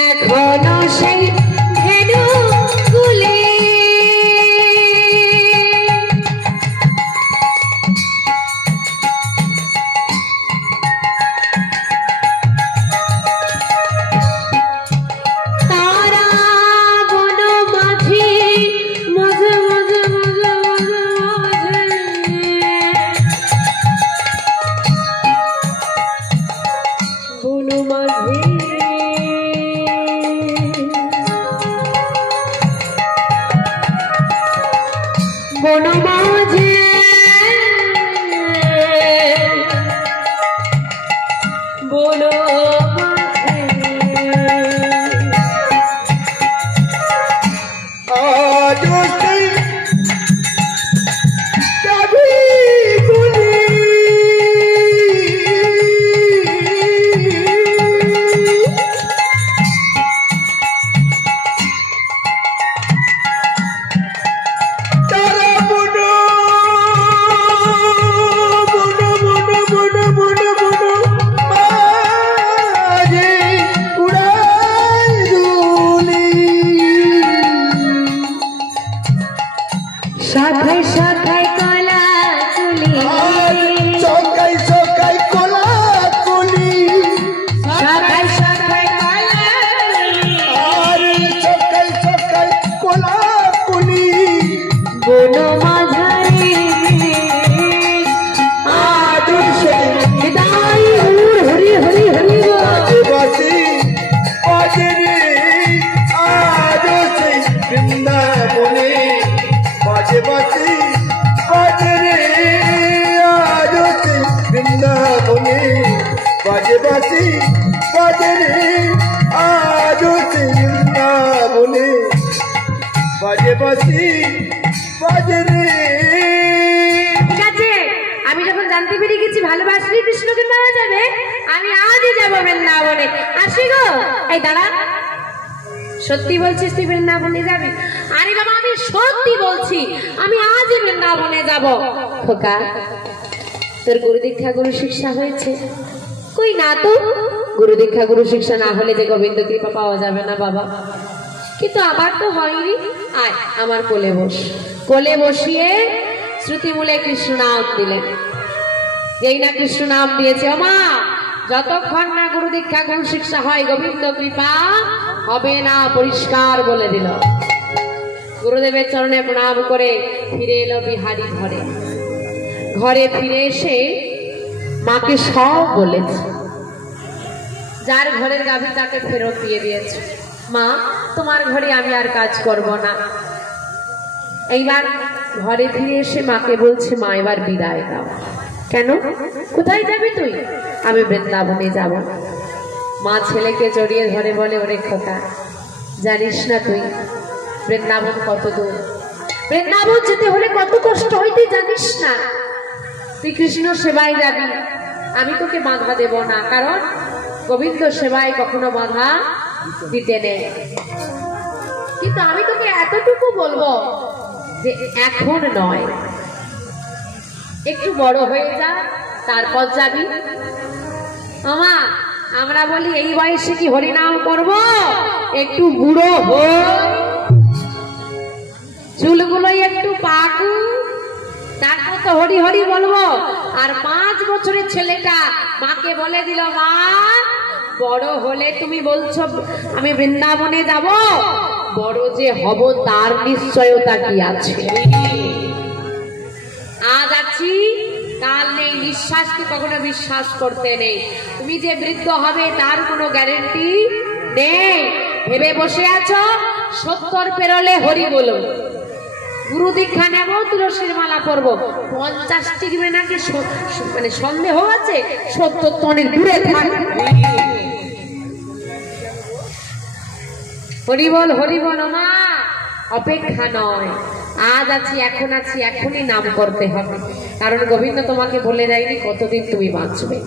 এখনো সেই ধেনু কুলে তারা বন মাঝে মাঝে মাঝে মাঝে মাঝে বন মাঝে বন মাঝে বন সাথে সাথে কলা কুলি সকাই সকাই কলা কুলি সাথে সাথে কলা আর সকাই সকাই কলা কুলি বন মাঝারে আজ সেই বিদায় হরি হরি হরি বাজে বাজে আজ সেই বৃন্দাবনে বাজে বাজে বাজে আজ সেই বৃন্দাবনে বাজে বাজে বাজে আজ সেই বৃন্দাবনে বাজে বাজে বাজে ঠিক আছে আমি যখন জানতে পেরে গেছি ভালোবাসলে কৃষ্ণকে পাওয়া যাবে আমি আজই যাবো বৃন্দাবনে আসি গো এই দাঁড়া সত্যি বলছিস তুই বৃন্দাবনে যাবি আরে বাবা আমি সত্যি বলছি আমি আজই বৃন্দাবনে যাব খোকা তোর গুরু দীক্ষা গুরু শিক্ষা হয়েছে কই না তো গুরু দীক্ষা গুরু শিক্ষা না হলে যে গোবিন্দ কৃপা পাওয়া যাবে না বাবা কিন্তু আবার তো হয়নি আয় আমার কোলে বস কোলে বসিয়ে শ্রুতিমূলে কৃষ্ণ নাম দিলেন যেই না কৃষ্ণ নাম দিয়েছে মা যতক্ষণ না গুরু দীক্ষা গুরু শিক্ষা হয় গোবিন্দ কৃপা হবে না পরিষ্কার বলে দিল গুরুদেবের চরণে প্রণাম করে ফিরে এলো বিহারী ঘরে ঘরে ফিরে এসে মাকে সব বলেছে যার ঘরের গাভী তাকে ফেরত দিয়ে দিয়েছে মা তোমার ঘরে আমি আর কাজ করব না এইবার ঘরে ফিরে এসে মাকে বলছে মা এবার বিদায় দাও কেন কোথায় যাবি তুই আমি বৃন্দাবনে যাব মা ছেলেকে জড়িয়ে ধরে বলে ওরে খোকা জানিস না তুই বৃন্দাবন কত দূর বৃন্দাবন যেতে হলে কত কষ্ট হয় তুই জানিস না তুই কৃষ্ণ সেবায় যাবি আমি তোকে বাধা দেব না কারণ গোবিন্দ সেবায় কখনো বাধা দিতে নেই কিন্তু আমি তোকে এতটুকু বলবো যে এখন নয় একটু বড় হয়ে যা তারপর যাবি আমা আমরা বলি এই বয়সে কি হরিনাম করব একটু বুড়ো হই চুলগুলো একটু পাকু তারপর তো হরি হরি বলবো আর 5 বছরের ছেলেটা মাকে বলে দিল মা বড় হলে তুমি বলছো আমি বৃন্দাবনে যাব বড় যে হব তার নিশ্চয়তা কি আছে আজ আছি কাল নেই নিঃশ্বাসকে কখনো বিশ্বাস করতে নেই তুমি যে বৃদ্ধ হবে তার কোনো গ্যারেন্টি নেই ভেবে বসে আছো 70 পেরোলে হরি বলো গুরু দীক্ষা নেব তুলসীর মালা পরবো 50 টিকবে নাকি মানে সন্দেহ আছে 70 তো অনেক দূরে থাকবে হরি বল মা অপেক্ষা নয় আজ আছি এখন আছি এখনই নাম করতে হবে কারণ গোবিন্দ তোমাকে বলে দেয়নি কতদিন তুমি বাঁচবে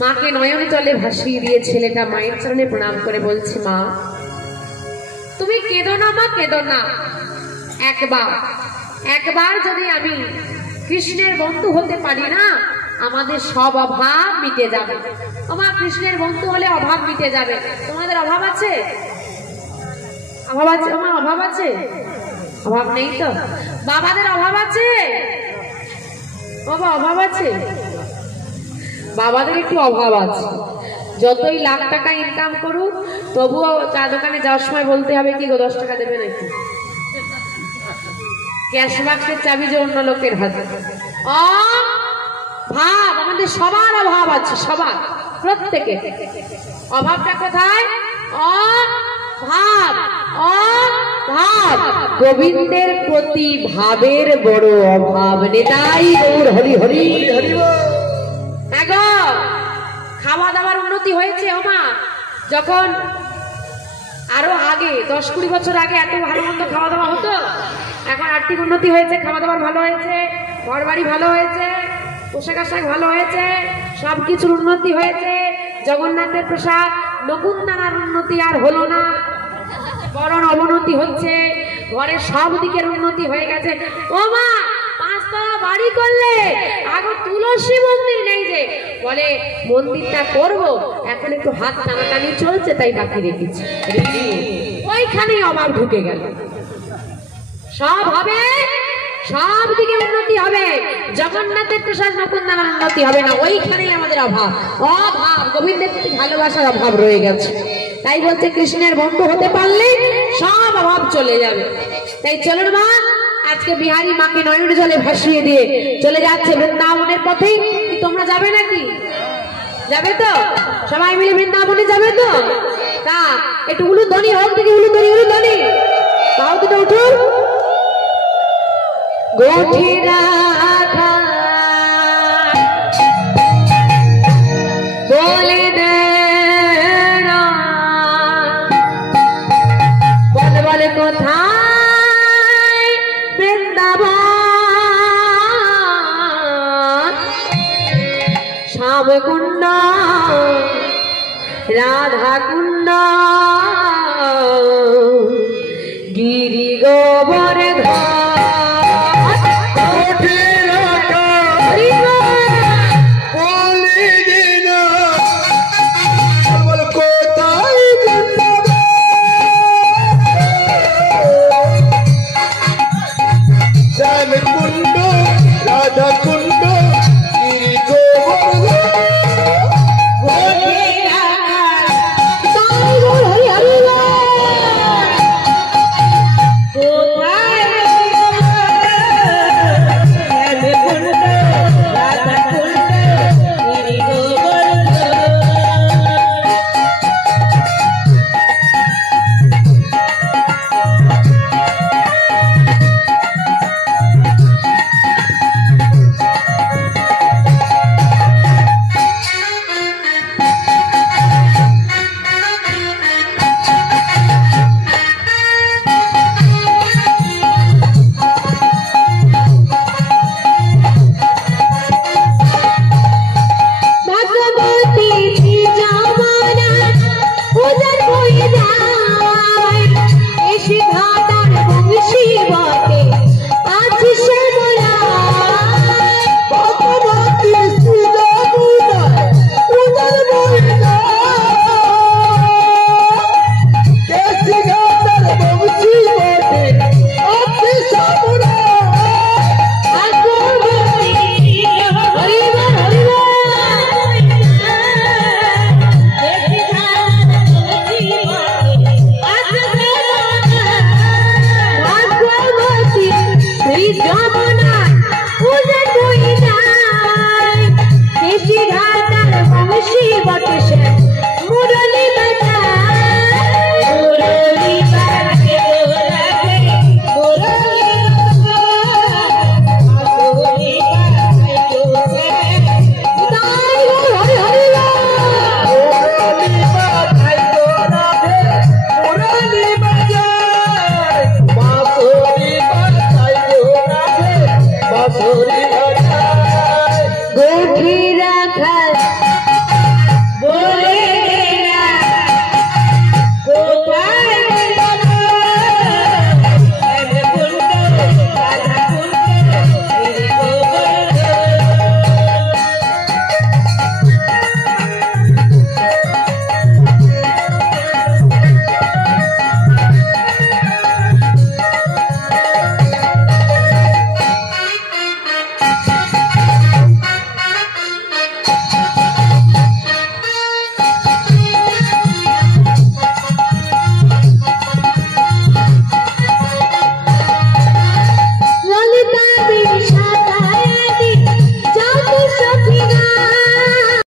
মাকে নয়ন জলে ভাসিয়ে দিয়ে ছেলেটা মায়ের চরণে প্রণাম করে বলছে মা তুমি কেঁদো না মা কেঁদো না একবার যদি আমি কৃষ্ণের বন্ধু হতে পারি না আমাদের সব অভাব মিটে যাবে। আমার কৃষ্ণের বন্ধু হলে অভাব মিটে যাবে। তোমাদের অভাব আছে? অভাব আছে? আমার অভাব আছে? অভাব নেই তো? বাবাদের অভাব আছে? বাবা অভাব আছে? বাবাদের একটু অভাব আছে। যতই লাখ টাকা ইনকাম করুক তবুও চা দোকানে যাওয়ার সময় বলতে হবে কি গো 10 টাকা দেবে নাকি? ক্যাশ বাক্সের চাবি যে অন্য লোকের হাতে। ভাব আমাদের সবার অভাব আছে, সবার, প্রত্যেকে। অভাবটা কোথায়? অভাব। অভাব গোবিন্দের প্রতি ভাবের বড় অভাব। নেতাই গৌর হরি হরি হরি। গো খাওয়া দাওয়ার উন্নতি হয়েছে ওমা। যখন আরো আগে 10-20 বছর আগে এত ভালো মন্দ খাওয়া দাওয়া হতো, এখন আর্থিক উন্নতি হয়েছে, খাওয়া দাওয়ার ভালো হয়েছে, ঘর বাড়ি ভালো হয়েছে, পোশাক আশাক ভালো হয়েছে, সবকিছুর উন্নতি হয়েছে। জগন্নাথের প্রসাদ নকুন্দানার উন্নতি আর হলো না, বরং অবনতি হচ্ছে। ঘরের সব দিকের উন্নতি হয়ে গেছে। ও মা 5তলা বাড়ি করলে আগে তুলসী মন্দির নেই, যে বলে মন্দিরটা করব, এখন একটু হাত টানাটানি চলছে তাই বাকি রেখেছি। ওইখানেই অভাব ঢুকে গেল। সব হবে, সব দিকে উন্নতি হবে, জগন্নাথের প্রসাদ নকুন্দানার উন্নতি হবে না। ওইখানেই আমাদের অভাব। অভাব গোবিন্দের প্রতি ভালোবাসার অভাব রয়ে গেছে। তাই বলছে কৃষ্ণের বন্ধু হতে পারলে সব অভাব চলে যাবে। তাই চলুন মা, আজকে বিহারী মাকে নয়ন জলে ভাসিয়ে দিয়ে চলে যাচ্ছে বৃন্দাবনের পথে। কি তোমরা যাবে নাকি? যাবে তো? সবাই মিলে বৃন্দাবনে যাবে তো? তা একটু উলুধ্বনি হোক দেখি, উলুধ্বনি উলুধ্বনি তাও দুটো উঠুন। গোঠি রাধা বলে দে না, বলে বলে কোথায় বৃন্দাবন, শ্যামকুণ্ড রাধাকুণ্ড গিরি গোবর্ধন